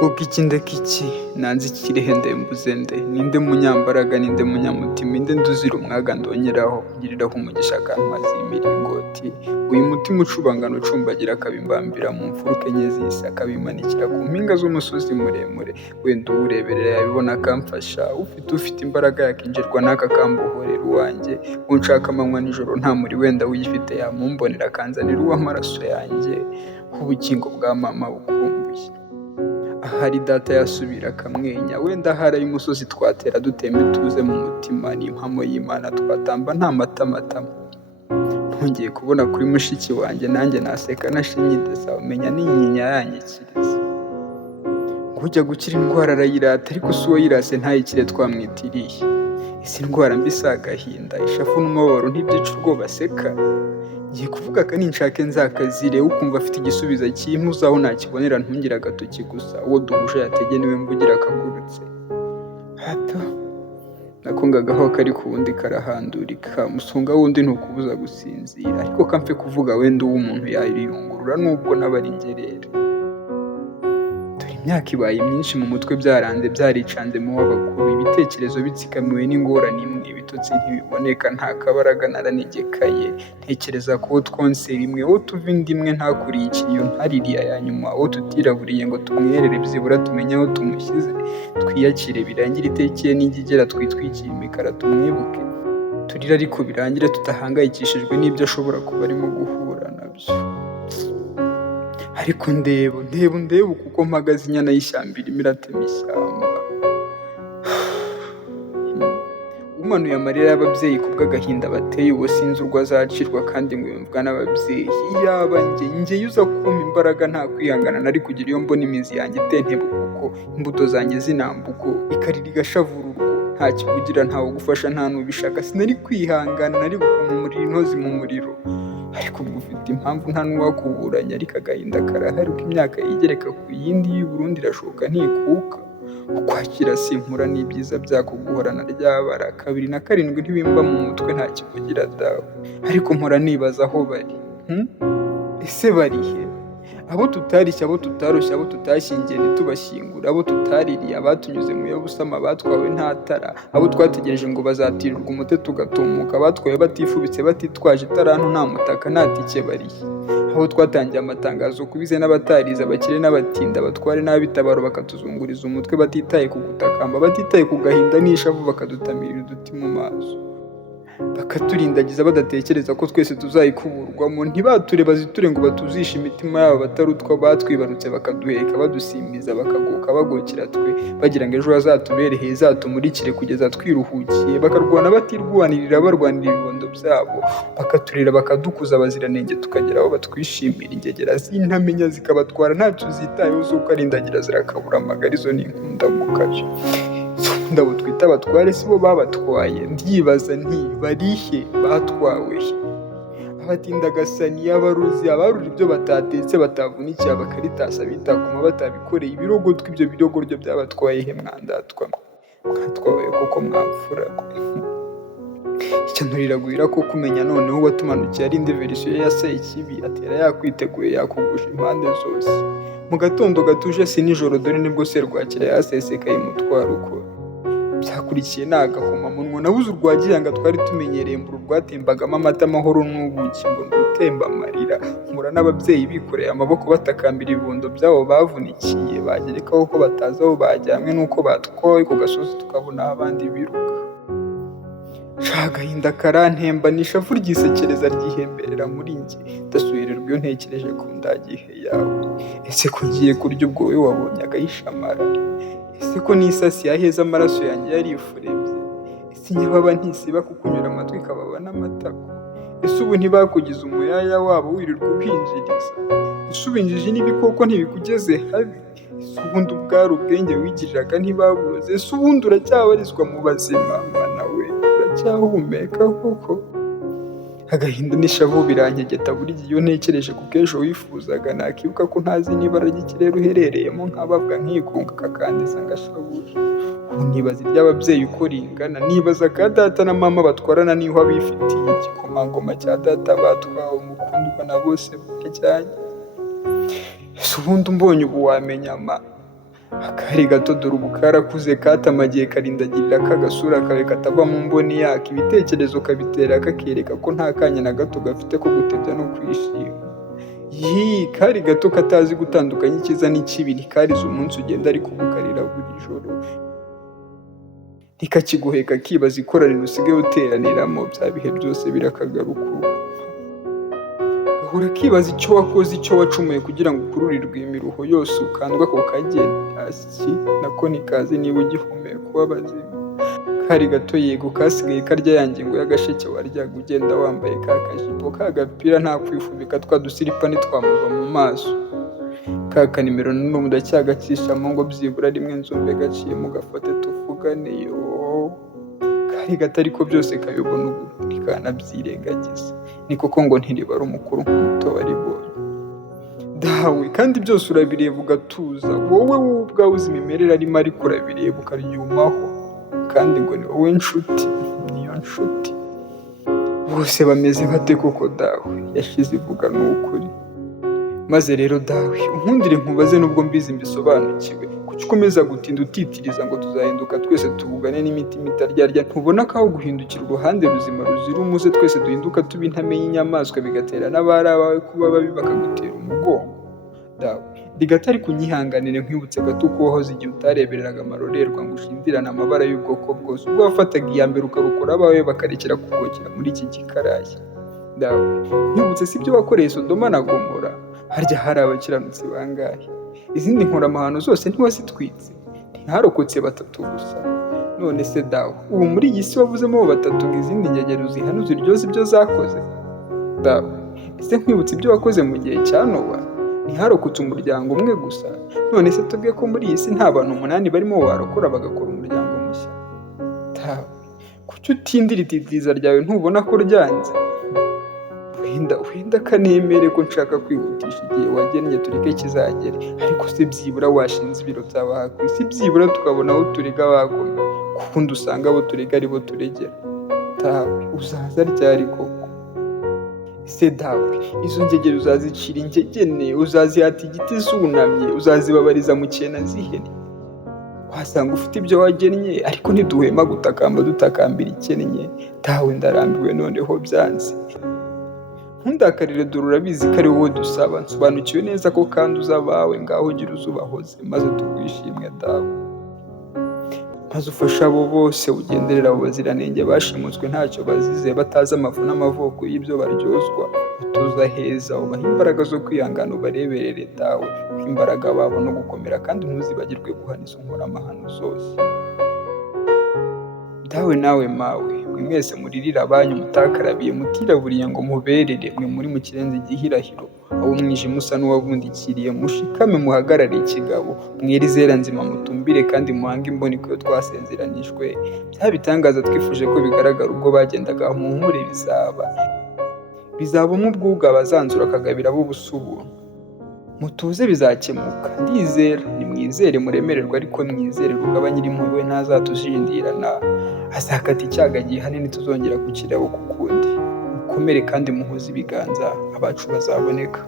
Vuga iki ndeka iki, nanze ikirehe ndembuze nde, ninde munyambaraga ninde munyamutima, inde nduzira umwaga ndongeraho, ngiriraho umugisha akantwaza imiringoti, uyu mutima ucubangana ucumbagira akabimbambira mu mfuruka enye z'isi, akabimanikira ku mpinga z'umusozi muremure, wenda uwureberera yabibona akamfasha, ufite imbaraga yakinjirwa n'aka kambohorera uwanjye, unshaka amanywa nijoro nta muri wenda uyifite yamumbonera akanzanira uw'amaraso yanjye, ubugingo bwa mama bukumbuye. Ahari data yasubira akamwenya, wenda ahari ay'umusozi twatera dutemba ituze mu mutima, n'impamo y'Imana twatamba nta matamatama. Ntongeye kubona kuri mushiki wanjye nanjye naseka nashinyiriza, umenya n'inyinya yanyikiriza. Ujya gukira indwara arayirata, ariko si uwo yirase ntayikire twamwitiriye. Isi ndwara mbi si agahinda, ishavu n'umubabaro ntibyica ubwoba aseka. Ngiye kuvuga aka ninshake nzakazire, ukumva afite igisubizo kimwe uzaho nakibonera ntungire agatoki gusa, uwo duhuje yatege niwe mvugira akagurutse. Hato nakongagaho kari ku wundi karahandurika, musunga wundi ntukubuza gusinzira, ariko kamfe kuvuga wenda uw'umuntu yayiyungurura nubwo n'abari ingerere. Dore imyaka ibaye myinshi mu mutwe byaranze byaricanze mu w'abakuru, ibitekerezo bitsikamiwe n'ingorane imwe, ibitotsi ntibiboneka nta kabaraga naranegekaye, ntekereza ko twonse rimwe, wo tuva inda imwe ntakuriye ikiriyo ntaririya ya nyuma, wo tutiraburiye ngo tumwerere byibura tumenye aho tumushyize, twiyakire birangire itekeye n'igigera twitwikira imikara tumwibuke, turire ariko birangire tudahangayikishijwe n'ibyo ashobora kuba arimo guhura nabyo. Ariko ndeba kuko mpagaze inyana y'ishyamba irimo iratema ishyamba. Umanuye amarira y'ababyeyi kubw'agahinda bateye, uwo sinzi urwo azacirwa kandi ngo yumvwa n'ababyeyi. Iyaba njye uza kumpa imbaraga nta kwihangana nari kugira iyo mbona imizi yanjye itentebuka uko, imbuto zanjye zinambuka, ikarira igashavura urwo, nta kivugira ntawe gufasha nta n'ubishaka, sinari kwihangana nari gukumurira intozi mu muriro. Ariko ubwo ufite impamvu nta n'uwakuburanya, ariko agahinda karahari uko imyaka yigereka ku yindi, y'u Burundi irashoka ntikuka. Ukwakira simpura n'ibyiza byako guhorana ryabara, 2 na 7 ntibimba mu mutwe nta kivugira dawe, ariko mpora nibaza aho bari. Ese barihe? Abo tutarishye, abo tutaroshye, abo tutashyingiye ntitubashyingura, abo tutaririye, abatunyuze mu yabusama, batwawe ntatara, abo twategereje ngo bazatirirwa umute tugatumuka, batwawe batifubitse batitwaje itarantu nta mutaka nta tike barihe. Aho twatangiye amatangazo kubize n'abatarize, abakire n'abatinda, abatware n'abitabaro bakatuzunguriza umutwe, batitaye ku gutakamba, batitaye ku gahinda n'ishavu, bakadutamira uduti mu maso, bakaturindagiza badatekereza ko twese tuzayikuburwamo. Ntibature baziture ngo batuzishe imitima yabo batari utwo, batwibarutse bakaduheka badusimbiza, bakagoka bagokera twe, bagira ngo ejo hazatubere heza hatumurikire kugeza twiruhukiye, bakarwana batirwanirira barwanira ibibondo byabo, bakaturera bakadukuza abaziranenge tukagera aho batwishimira. Ingegera z'intamenya zikabatwara ntacyo zitayeho, z'uko ari indagira zirakabura amagara, izo ni inkundamukayo. Ndabo twita abatware si bo babatwaye, ndibaza nti barihe, batwawe he? Abatindagasani, abaruzi, abarura ibyo batatetse batavunikiye, abakaritasa bitakuma batabikoreye, ibirogotwa ibyo birogoryo byabatwaye he mwandatwa? Mwatwawe koko mwapfura? Icyo nturiraguhira ko kumenya noneho watumanukiye ari indi verisiyo ya Sekibi, atera yakwiteguye yakugusha impande zose. Mu gatondo gatuje si nijoro, dore nibwo serwakira yasesekaye umutwaro uko. Byakurikiye ni agahomamunwa, nabuze urwagiranga twari tumenyereye, mbura rwatembagamo amata amahoro n'ubuki, mbona urutemba amarira, mpura n'ababyeyi bikoreye amaboko batakambira ibibondo byabo bavunikiye, bagerekaho ko batazi aho bajyanywe n'uko batwawe ku gasozi, tukabona abandi biruka. Agahinda karantemba, n'ishavu ryisekereza ryihemberera muri njye, ndasubirirwa iyo ntekereje ku ndagihe yawe. Ese ko ngiye kurya ubwo wowe wabonye agahishamara? Ese ko n'isasi yaheze amaraso yanjye yarifurebye? Ese inyababa ntisiba kukunyura amatwi ikababa n'amatako? Ese ubu ntibakugize umuyaya wabo wirirwa ubinjiriza? Ese ubinjije n'ibikoko ntibikugeze habi? Ese ubundi ubwari ubwenge wigiriraga ntibabuze? Ese ubundi uracyabarizwa mu bazima? Mana we, uracyahumeka koko? Agahinda n'ishavu birankegeta buri gihe iyo ntekereje ku bw'ejo wifuzaga, nakibuka ko ntazi n'ibara ry'ikirere uherereyemo, nkababwa nkigunga kakandiza ngashavura. Ubu nibaza iry'ababyeyi uko ringana, nibaza ka data na mama batwarana niho abifitiye, igikomangoma cya data batwawe, umukundwa na bose bajyanye. Ese ubundi umbonye ubu wamenya Akari gato dore ubu karakuze katamagiye karindagirira kagasura kawe katava mu mboni yako, ibitekerezo kabitera kakereka ko nta kanya na gato gafite ko gutebya no kwishima. Kari gato katazi gutandukanya icyiza n'ikibi, ntikarize umunsi ugenda ariko ubu karira buri joro, ntikakiguheka kibaza ikoraniro usigaye uteraniramo, bya bihe byose birakagaruka ubu. Gahora kibaza icyo wakoze, icyo wacumuye kugira ngo ukururirwe imiruho yose ukandwa ako kageni nako ntikazi niba ugihumeka ubabazima. Kari gato yego kasigaye karya ya ngingo y'agasheke waryaga ugenda wambaye ka kajipo, ka gapira nta kwifubika, twa dusiripa ntitwamuva mu maso. Ka kanimero n'ubu ndacyagacishamo ngo byibura rimwe nzumve gaciyemo gafate tuvugane. Kari gato ariko byose kabibona ubu ntikanabyirengagiza. Ni koko ngo ntiribara umukuru nk'umuto waribonye. Dawe kandi byose urabireba ugatuza, wowe ubwawe uzi imimerere arimo ariko urabireba ukaryumaho, kandi ngo ni wowe nshuti, niyo nshuti. Bose bameze bate koko dawe? Yashize ivuga ni ukuri. Maze rero dawe unkundire nkubaze nubwo mbizi mbisobanukiwe, kuki ukomeza gutinda utitiriza ngo tuzahinduka twese tuvugane n'imitima itaryarya? Ntubona ko aho guhindukira uruhande ruzima ruzira umuze twese duhinduka tuba intamenye inyamaswa, bigatera n'abari abawe kuba babi bakagutera umugongo? Dawe rigata ariko unyihanganire nkwibutse gato ko wahoze igihe utarebereraga amarorerwa ngo ushindirane amabara y'ubwoko bwose, ubwo wafataga iya mbere ukarukora abawe bakarekera kugokera muri iki gikarayi. Dawe nkwibutse si ibyo wakoreye Sodoma na Gomora? Harya hari abakiranutsi bangahe? Izindi nkoramahano zose ntiwazitwitse? Ntiharokotse 3 gusa? None se dawe ubu muri iyi si wavuzemo 3 ngo izindi ngegero zihanuza iryoza ibyo zakoze? Dawe ese nkwibutse ibyo wakoze mu gihe cya Nowa? Ntiharokotse umuryango umwe gusa? None se tubwiye ko muri iyi si nta bantu 8 barimo barokora bagakora umuryango mushya? Dawe kuki utindira ititiza ryawe? Ntubona ko ryanze? Wenda kanemere ko nshaka kwihutisha igihe wagennye tureke kizagere, ariko se byibura washinze ibiro byawe aha ku isi, byibura tukabona aho turega abagome, kuko usanga abo turega aribo turegera. Dawe uzaza ryari koko? Ese dawe izo ngegero uzazicira ingegene? Uzazihata igiti zunamye? Uzazibabariza mu cyena zihene? Wasanga ufite ibyo wagennye ariko ntiduhema gutakamba dutakambira ikennye. Dawe ndarambiwe noneho byanze. Ntundakarire dore urabizi ko ari wowe dusaba, nsobanukiwe neza ko kandi uzabawe, ngaho ugira uzubahoze maze tukwishimwe dawe. Maze ufashe abo bose ugenderera abo baziranenge bashimutswe ntacyo bazize, batazi amavu n'amavuko y'ibyo baryozwa, utuza heza ubaha imbaraga zo kwihangana, ubareberere dawe imbaraga babo no gukomera, kandi ntuzibagirwe guhana izo nkoramahano zose. Dawe nawe mawe mwese muririra abanyu mutakarabiye, mutiraburiye ngo muberere, mwe muri mu kirenze igihirahiro, abo umwijima usa n'uwabundikiriye, mushikame muhagarare ikigabo, mwere izera nzima mutumbire kandi muhange imboni ko twasenzeranijwe. Bya bitangaza twifuje ko bigaragara ubwo bagendaga muhumure bizabamo ubwuga abazanzura akagabira b'ubusubu. Mutuze bizakemuka ndizera, nimwizere muremererwa ariko mwizere rugaba nyir'impuhwe ntazatujindirana, azakata icyaga gihane ntituzongera kukireba ukundi. Mukomere kandi muhuze ibiganza, abacu bazaboneka.